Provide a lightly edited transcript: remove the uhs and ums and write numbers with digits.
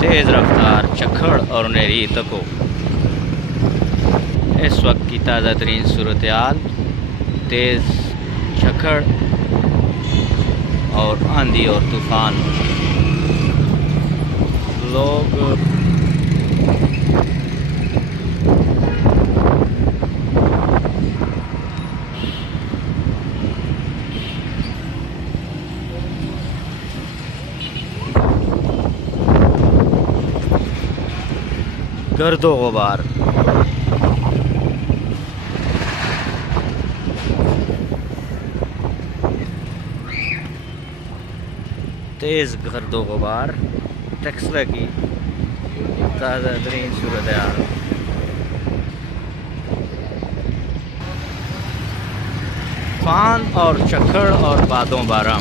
तेज़ रफ्तार चक्खड़ और नहरी तको। इस वक्त की ताज़ा तरीन सूरत हाल, तेज़ झक्खड़ और आंधी और तूफ़ान। लोग गर्दो गुबार, तेज़ गर्दो गुबार टेक्सला की ताज़ा तरीन सूरत हाल। तूफान और चक्खड़ और बादों बारां।